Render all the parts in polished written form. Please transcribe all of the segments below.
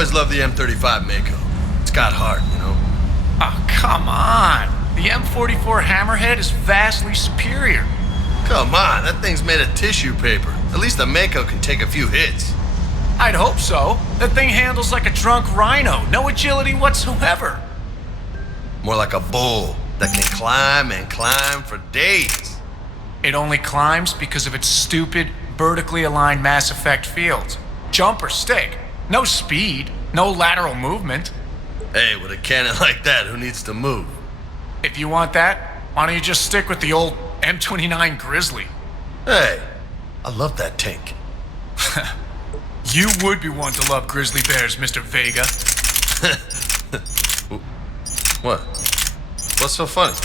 always loved the M35 Mako. It's got heart, you know? Oh, come on. The M44 Hammerhead is vastly superior. Come on, that thing's made of tissue paper. At least the Mako can take a few hits. I'd hope so. That thing handles like a drunk rhino. No agility whatsoever. More like a bull that can climb and climb for days. It only climbs because of its stupid, vertically aligned Mass Effect fields. Jump or stick. No speed. No lateral movement. Hey, with a cannon like that, who needs to move? If you want that, why don't you just stick with the old M29 Grizzly? Hey, I love that tank. You would be one to love grizzly bears, Mr. Vega. What? What's so funny?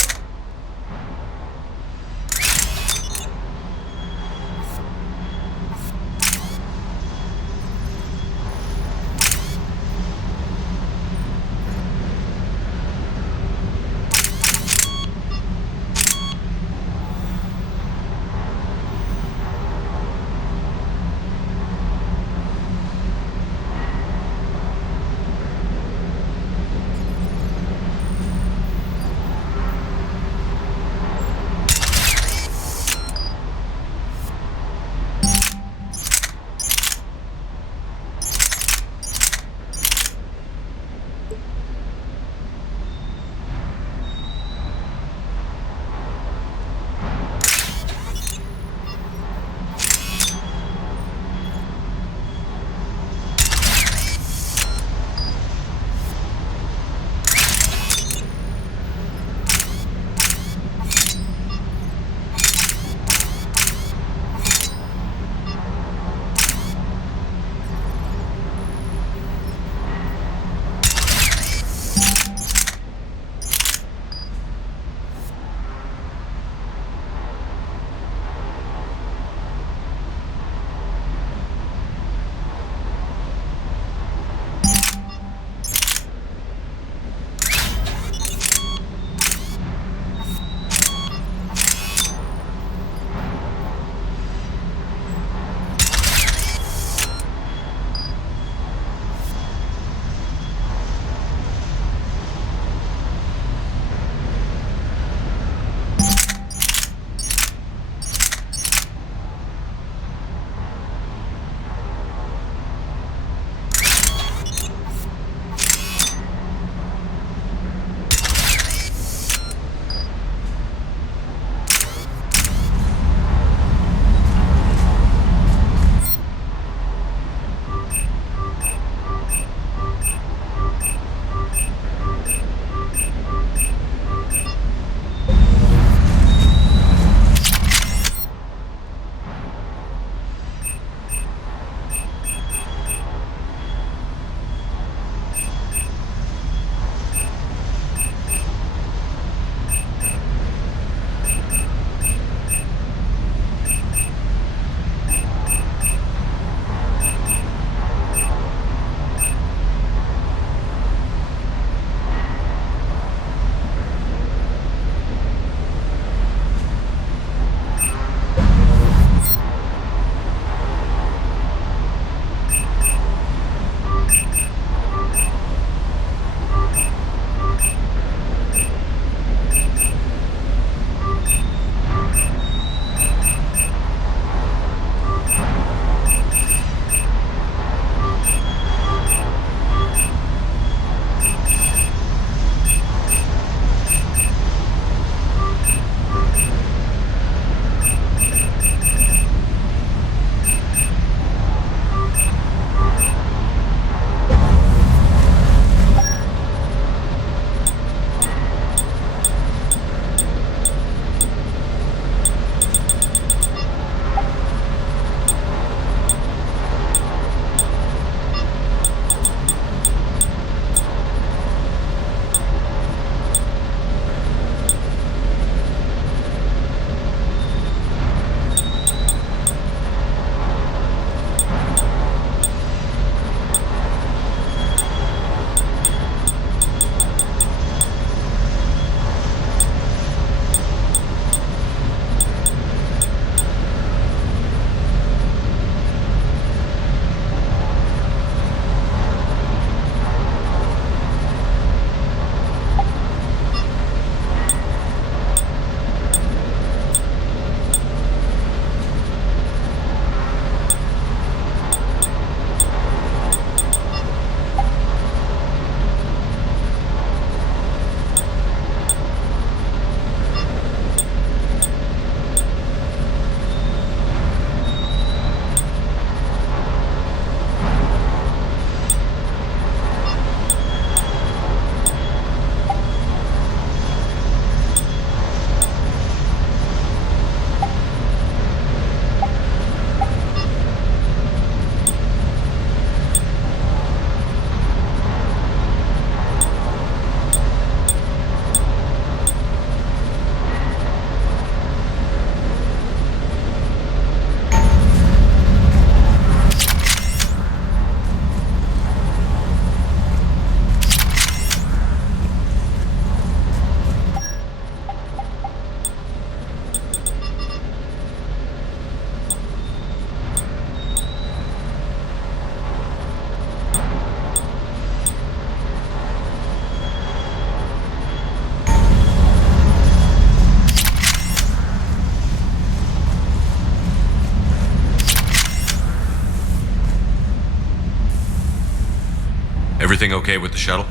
Everything okay with the shuttle?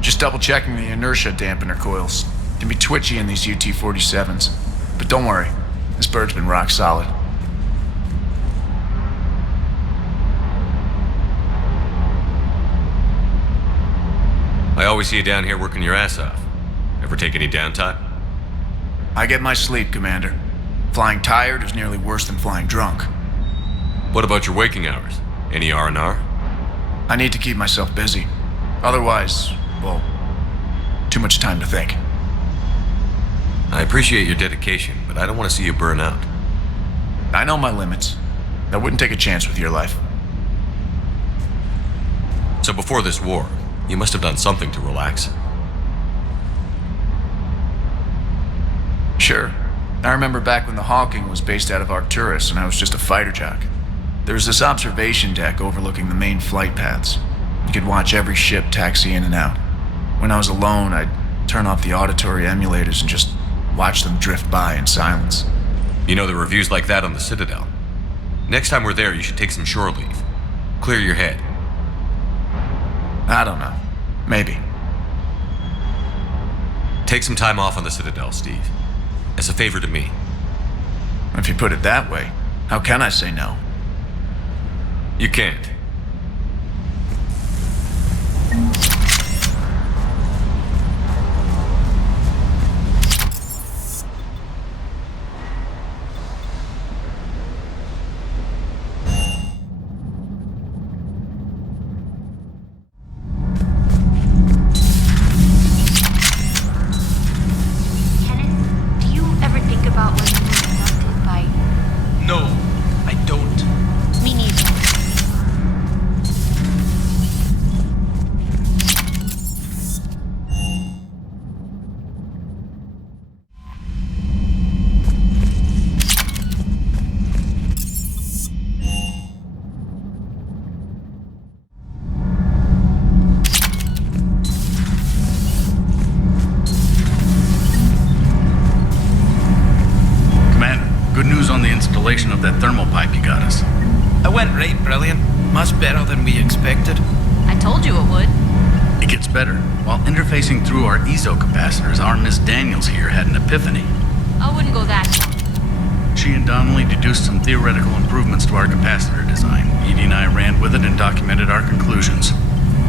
Just double checking the inertia dampener coils. Can be twitchy in these UT-47s. But don't worry, this bird's been rock solid. I always see you down here working your ass off. Ever take any downtime? I get my sleep, Commander. Flying tired is nearly worse than flying drunk. What about your waking hours? Any R&R? I need to keep myself busy. Otherwise, well, too much time to think. I appreciate your dedication, but I don't want to see you burn out. I know my limits. I wouldn't take a chance with your life. So before this war, you must have done something to relax. Sure. I remember back when the Hawking was based out of Arcturus and I was just a fighter jock. There was this observation deck overlooking the main flight paths. You could watch every ship taxi in and out. When I was alone, I'd turn off the auditory emulators and just watch them drift by in silence. You know, there are reviews like that on the Citadel. Next time we're there, you should take some shore leave. Clear your head. I don't know. Maybe. Take some time off on the Citadel, Steve. As a favor to me. If you put it that way, how can I say no? You can't. Of that thermal pipe you got us. It went right brilliant. Much better than we expected. I told you it would. It gets better. While interfacing through our ESO capacitors, our Miss Daniels here had an epiphany. I wouldn't go that far. She and Donnelly deduced some theoretical improvements to our capacitor design. Edie and I ran with it and documented our conclusions.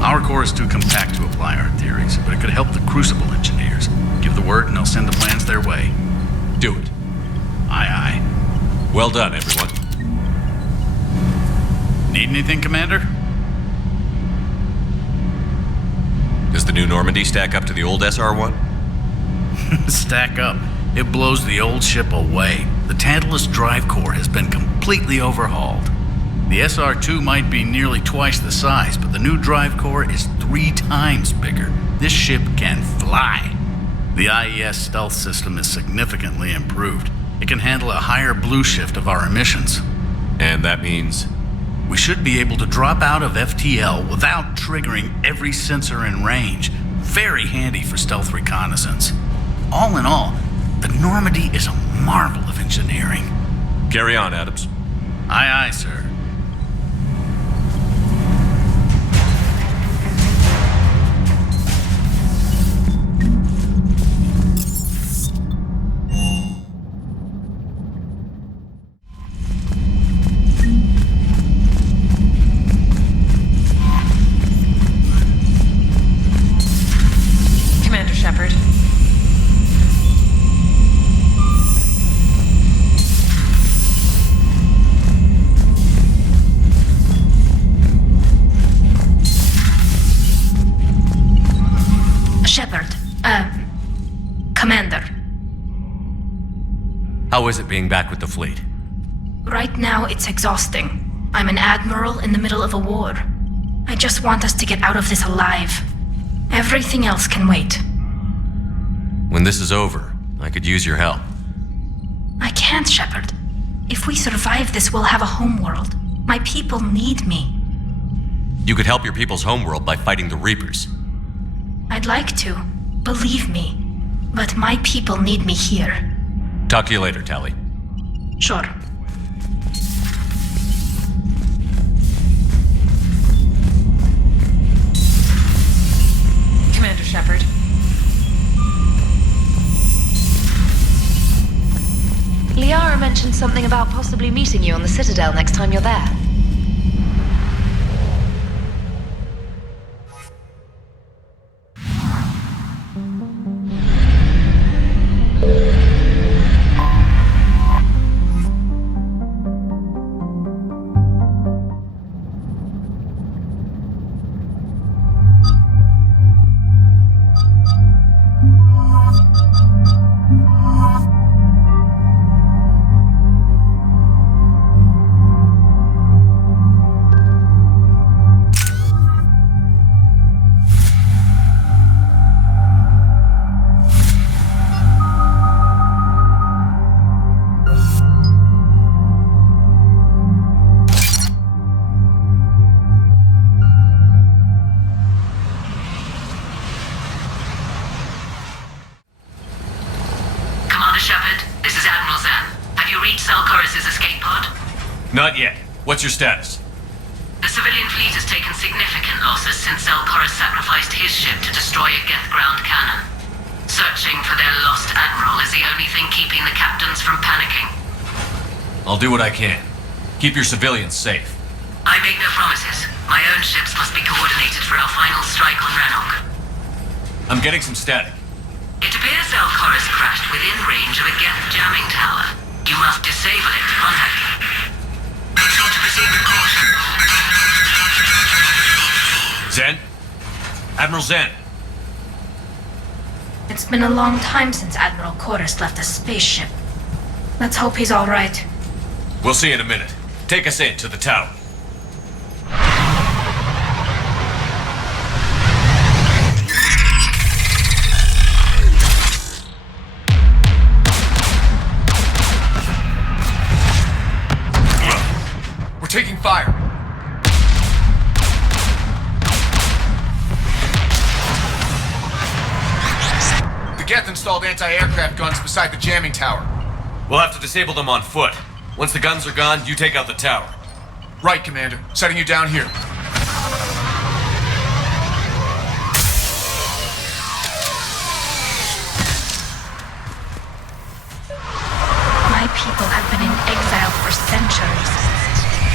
Our core is too compact to apply our theories, but it could help the Crucible engineers. Give the word and they'll send the plans their way. Do it. Aye, aye. Well done, everyone. Need anything, Commander? Does the new Normandy stack up to the old SR-1? Stack up. It blows the old ship away. The Tantalus drive core has been completely overhauled. The SR-2 might be nearly twice the size, but the new drive core is 3 times bigger. This ship can fly. The IES stealth system is significantly improved. It can handle a higher blue shift of our emissions. And that means? We should be able to drop out of FTL without triggering every sensor in range. Very handy for stealth reconnaissance. All in all, the Normandy is a marvel of engineering. Carry on, Adams. Aye, aye, sir. Commander. How is it being back with the fleet? Right now, it's exhausting. I'm an admiral in the middle of a war. I just want us to get out of this alive. Everything else can wait. When this is over, I could use your help. I can't, Shepard. If we survive this, we'll have a homeworld. My people need me. You could help your people's homeworld by fighting the Reapers. I'd like to. Believe me. But my people need me here. Talk to you later, Tally. Sure. Shepard. Liara mentioned something about possibly meeting you on the Citadel next time you're there. Not yet. What's your status? The civilian fleet has taken significant losses since Zelkorus sacrificed his ship to destroy a Geth ground cannon. Searching for their lost admiral is the only thing keeping the captains from panicking. I'll do what I can. Keep your civilians safe. I make no promises. My own ships must be coordinated for our final strike on Rannoch. I'm getting some static. It appears Zelkorus crashed within range of a Geth jamming tower. You must disable it to contact me. Make sure to proceed with caution. Zen? Admiral Zen? It's been a long time since Admiral Korus left a spaceship. Let's hope he's all right. We'll see in a minute. Take us in to the tower. Taking fire. The Geth installed anti-aircraft guns beside the jamming tower. We'll have to disable them on foot. Once the guns are gone, you take out the tower. Right, Commander. Setting you down here. My people have been in exile for centuries.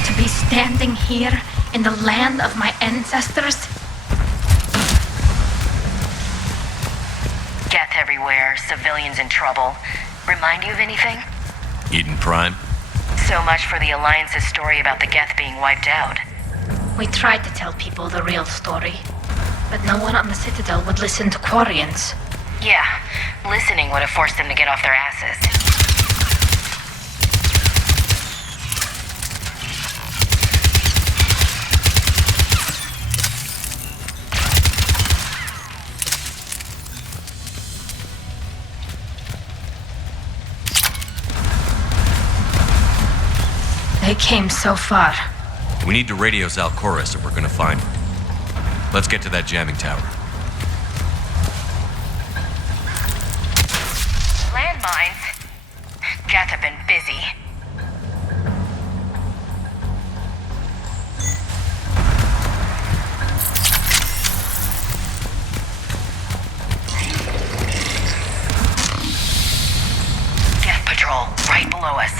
To be standing here in the land of my ancestors? Geth everywhere, civilians in trouble. Remind you of anything? Eden Prime? So much for the Alliance's story about the Geth being wiped out. We tried to tell people the real story, but no one on the Citadel would listen to Quarians. Yeah, listening would have forced them to get off their asses. They came so far. We need to radio Zelkorus if we're gonna find him. Let's get to that jamming tower. Landmines? Geth have been busy. Geth patrol, right below us.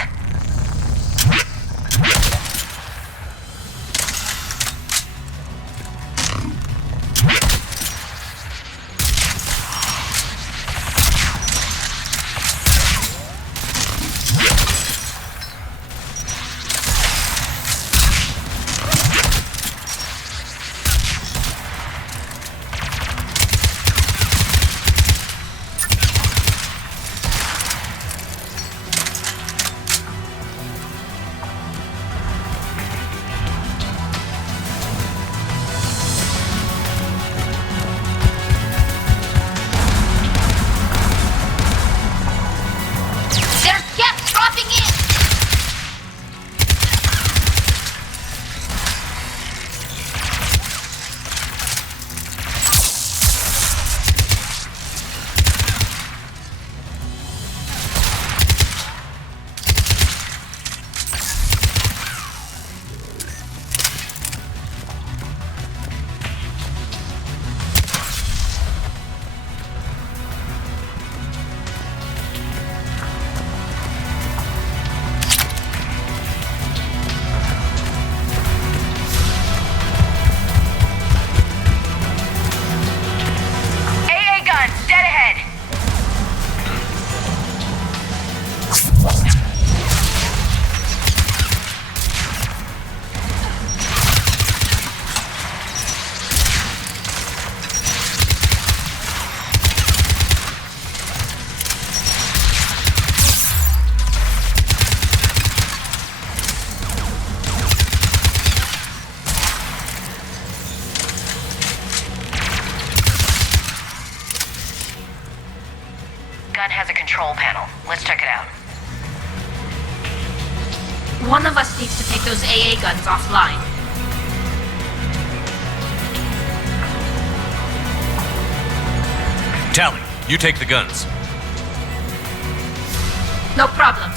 gun has a control panel. Let's check it out. One of us needs to take those AA guns offline. Tally, you take the guns. No problem.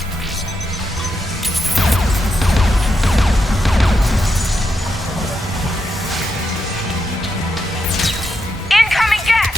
Incoming gas!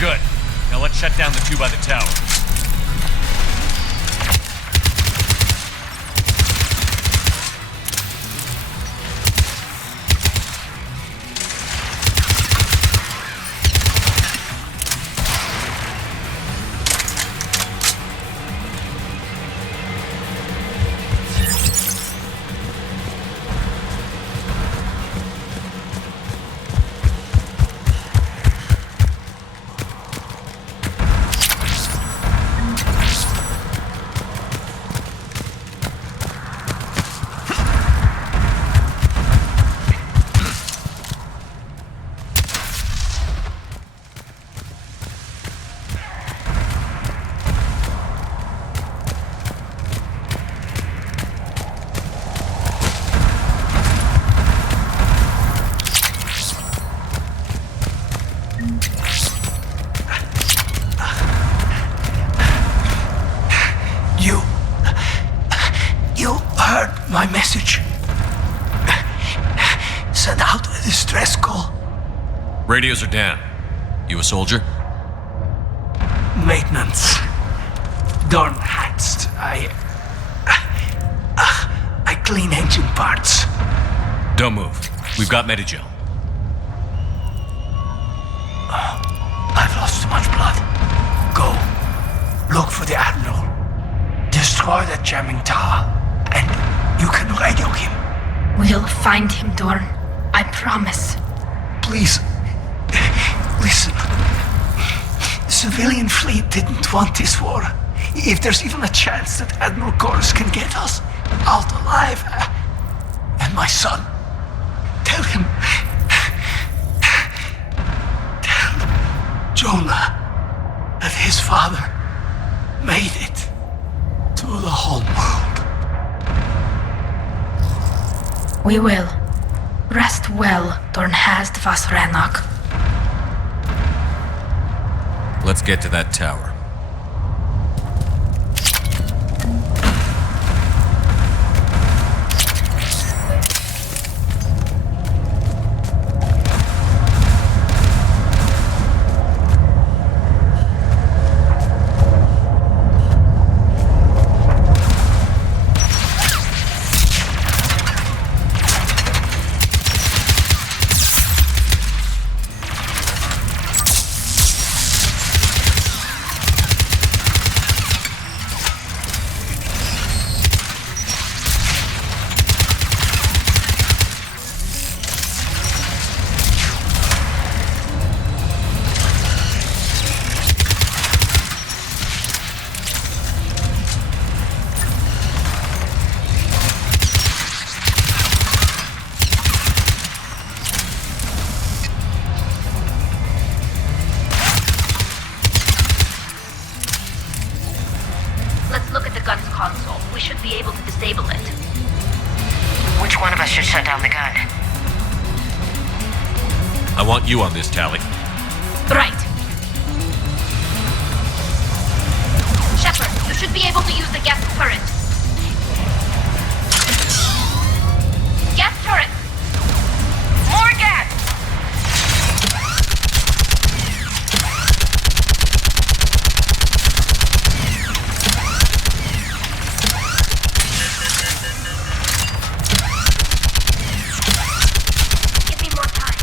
Good. Now let's shut down the two by the tower. You heard my message. Send out a distress call. Radios are down. You a soldier? Maintenance. Dorn hats. I clean engine parts. Don't move. We've got Medigel. I've lost too much blood. Go. Look for the Admiral. Destroy that jamming tower. And you can radio him. We'll find him, Dorn. I promise. Please. Listen. The civilian fleet didn't want this war. If there's even a chance that Admiral Chorus can get us out alive. And my son. Tell him. Tell Jonah that his father made it to the whole world. We will. Rest well, Dornhast vas Rannoch. Let's get to that tower. should be able to disable it. Which one of us should shut down the gun? I want you on this, Tally. Right. Shepard, you should be able to use the gas turret. Gas turret! More gas! Give me more time.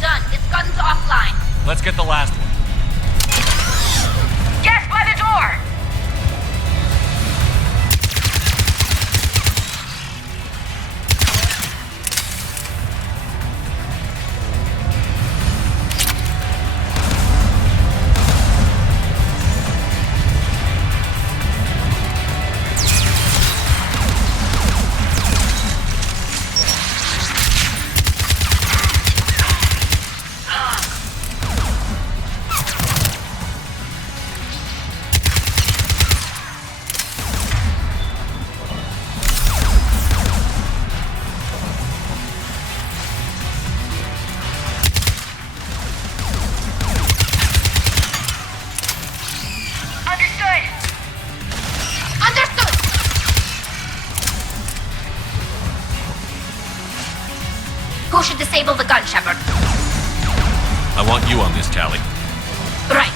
Done. It's gotten to offline. Let's get the last one. Gas by the door! Understood! Understood! Who should disable the gun, Shepard? I want you on this, Tally. Right.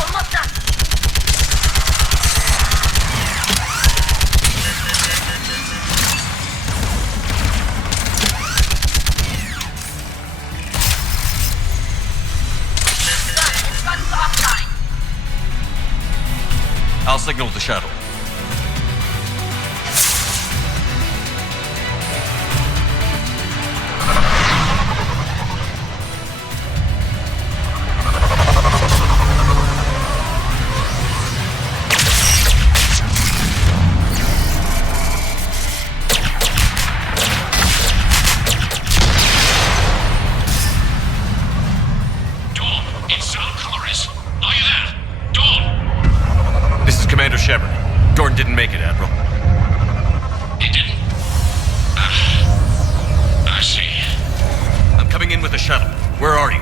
Almost done. It's gotten to offline. I'll signal the shuttle. Dawn, it's Alcaris. Are you there? Dawn! This is Commander Shepard. Dorn didn't make it, Admiral. He didn't. I see. I'm coming in with the shuttle. Where are you?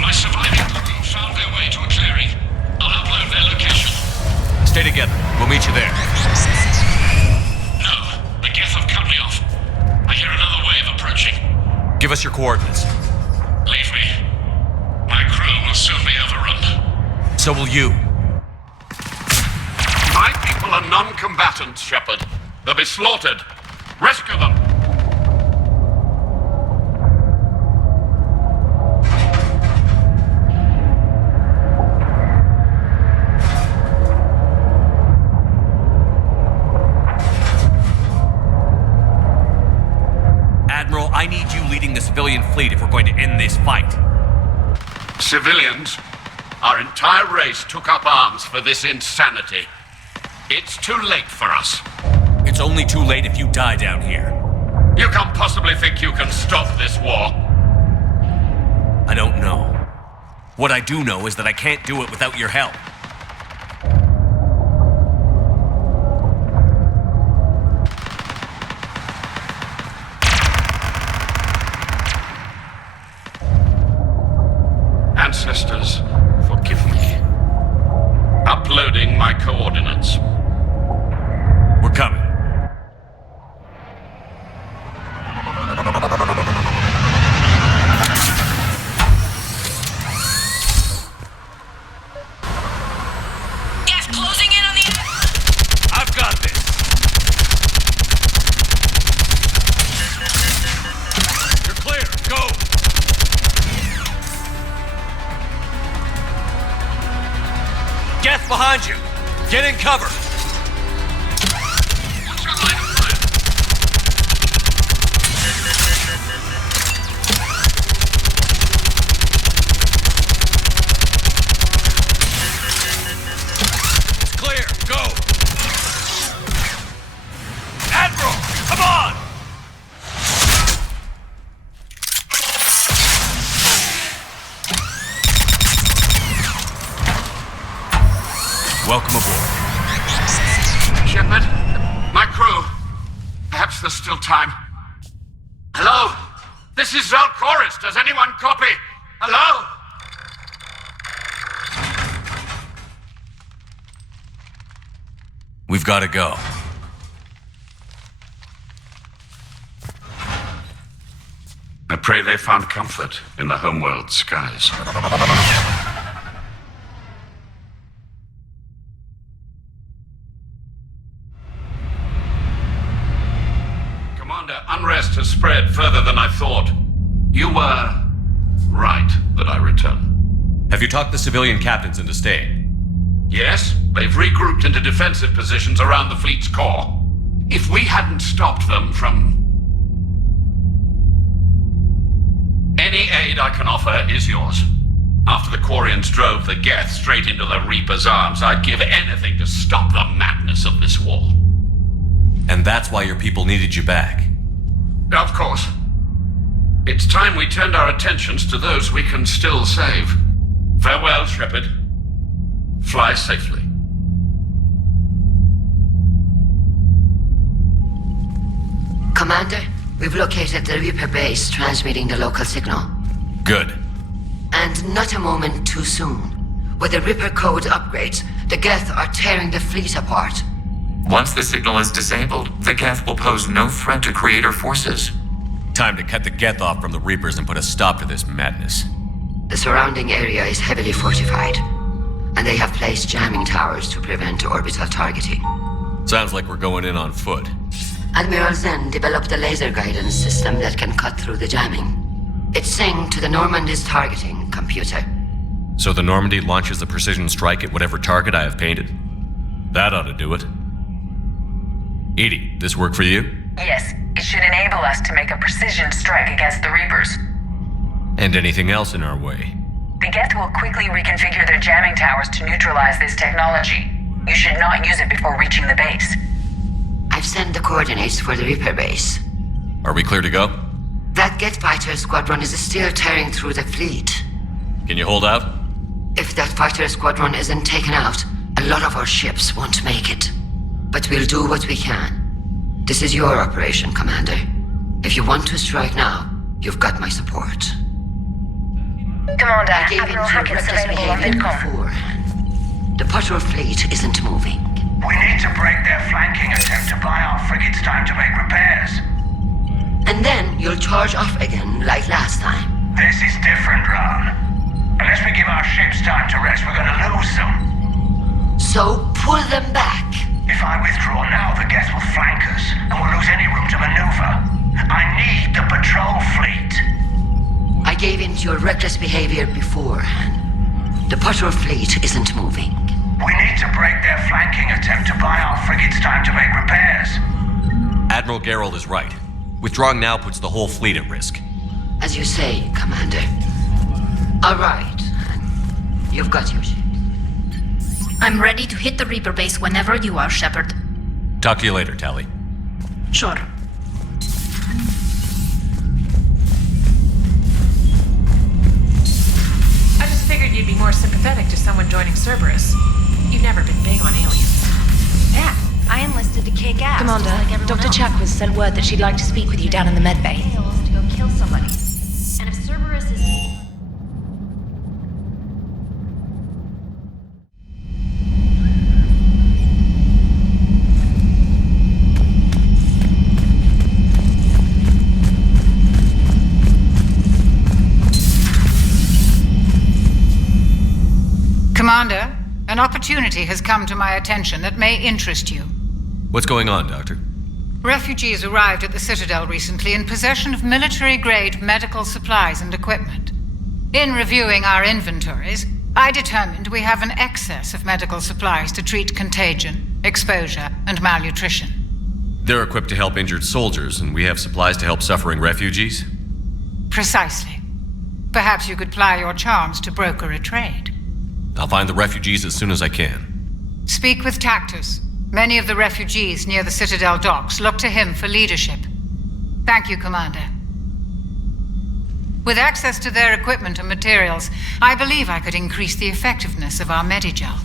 My surviving crew found their way to a clearing. I'll upload their location. Stay together. We'll meet you there. No, the Geth have cut me off. I hear another wave approaching. Give us your coordinates. Leave me. My crew will soon be overrun. So will you. My people are non-combatants, Shepard. They'll be slaughtered. Rescue them! Admiral, I need you leading the civilian fleet if we're going to end this fight. Civilians, our entire race took up arms for this insanity. It's too late for us. It's only too late if you die down here. You can't possibly think you can stop this war. I don't know. What I do know is that I can't do it without your help. Ancestors, forgive me. Uploading my coordinates. We're coming. Gas closing in on the... I've got this. You're clear. Go. Geth behind you. Get in cover. What's your line of fire? Welcome aboard. Shepard, my crew. Perhaps there's still time. Hello? This is Zalcoris. Does anyone copy? Hello? We've got to go. I pray they found comfort in the homeworld skies. Commander, unrest has spread further than I thought. You were right that I return. Have you talked the civilian captains into staying? Yes, they've regrouped into defensive positions around the fleet's core. If we hadn't stopped them from... Any aid I can offer is yours. After the Quarians drove the Geth straight into the Reaper's arms, I'd give anything to stop the madness of this war. And that's why your people needed you back. Of course. It's time we turned our attentions to those we can still save. Farewell, Shepard. Fly safely. Commander, we've located the Reaper base transmitting the local signal. Good. And not a moment too soon. With the Reaper code upgrades, the Geth are tearing the fleet apart. Once the signal is disabled, the Geth will pose no threat to Creator forces. Time to cut the Geth off from the Reapers and put a stop to this madness. The surrounding area is heavily fortified, and they have placed jamming towers to prevent orbital targeting. Sounds like we're going in on foot. Admiral Zen developed a laser guidance system that can cut through the jamming. It's synced to the Normandy's targeting computer. So the Normandy launches the precision strike at whatever target I have painted? That ought to do it. Edie, this work for you? Yes, it should enable us to make a precision strike against the Reapers. And anything else in our way? The Geth will quickly reconfigure their jamming towers to neutralize this technology. You should not use it before reaching the base. I've sent the coordinates for the Reaper base. Are we clear to go? That Geth fighter squadron is still tearing through the fleet. Can you hold out? If that fighter squadron isn't taken out, a lot of our ships won't make it. But we'll do what we can. This is your operation, Commander. If you want to strike now, you've got my support. Commander, I gave Admiral in to Hackett's reckless available on behavior VidCom. beforehand. The patrol fleet isn't moving. We need to break their flanking attempt to buy our frigates time to make repairs. And then you'll charge off again like last time. This is different, Ron. Unless we give our ships time to rest, we're gonna lose them. So pull them back. If I withdraw now, the Geth will flank us, and we'll lose any room to maneuver. I need the patrol fleet. I gave in to your reckless behavior beforehand. The patrol fleet isn't moving. We need to break their flanking attempt to buy our frigates time to make repairs. Admiral Gerald is right. Withdrawing now puts the whole fleet at risk. As you say, Commander. All right. You've got your ship. I'm ready to hit the Reaper base whenever you are, Shepard. Talk to you later, Tally. Sure. I just figured you'd be more sympathetic to someone joining Cerberus. You've never been big on aliens. Yeah, I enlisted to kick ass. Commander, just like everyone Dr. else. Chakwas sent word that she'd like to speak with you down in the med bay. To go kill somebody. And if Cerberus is... Commander, an opportunity has come to my attention that may interest you. What's going on, Doctor? Refugees arrived at the Citadel recently in possession of military-grade medical supplies and equipment. In reviewing our inventories, I determined we have an excess of medical supplies to treat contagion, exposure, and malnutrition. They're equipped to help injured soldiers, and we have supplies to help suffering refugees? Precisely. Perhaps you could ply your charms to broker a trade. I'll find the refugees as soon as I can. Speak with Tactus. Many of the refugees near the Citadel docks look to him for leadership. Thank you, Commander. With access to their equipment and materials, I believe I could increase the effectiveness of our Medigel.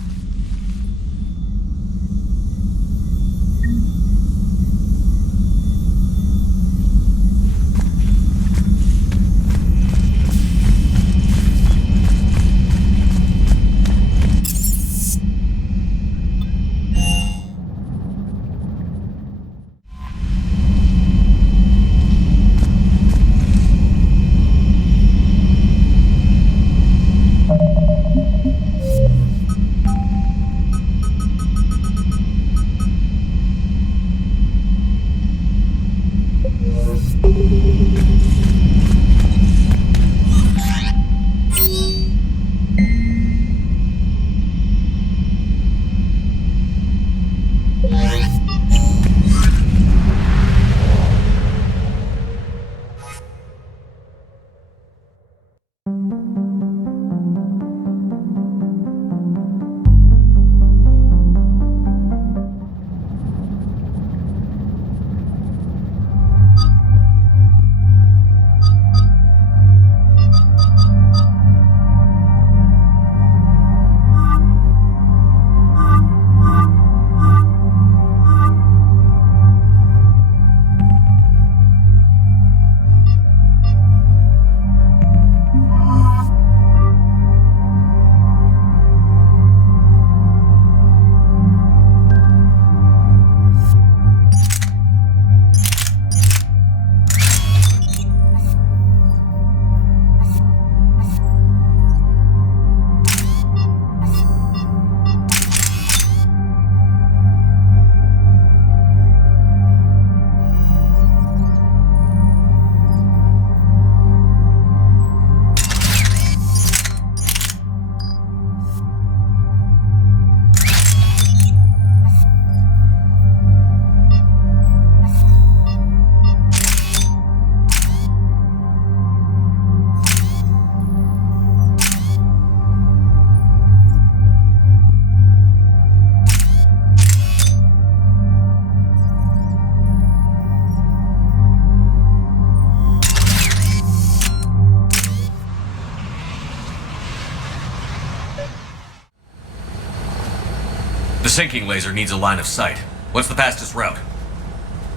The sinking laser needs a line of sight. What's the fastest route?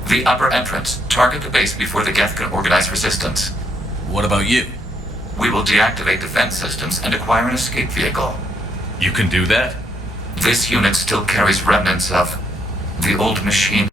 The upper entrance. Target the base before the Geth can organize resistance. What about you? We will deactivate defense systems and acquire an escape vehicle. You can do that? This unit still carries remnants of the old machine.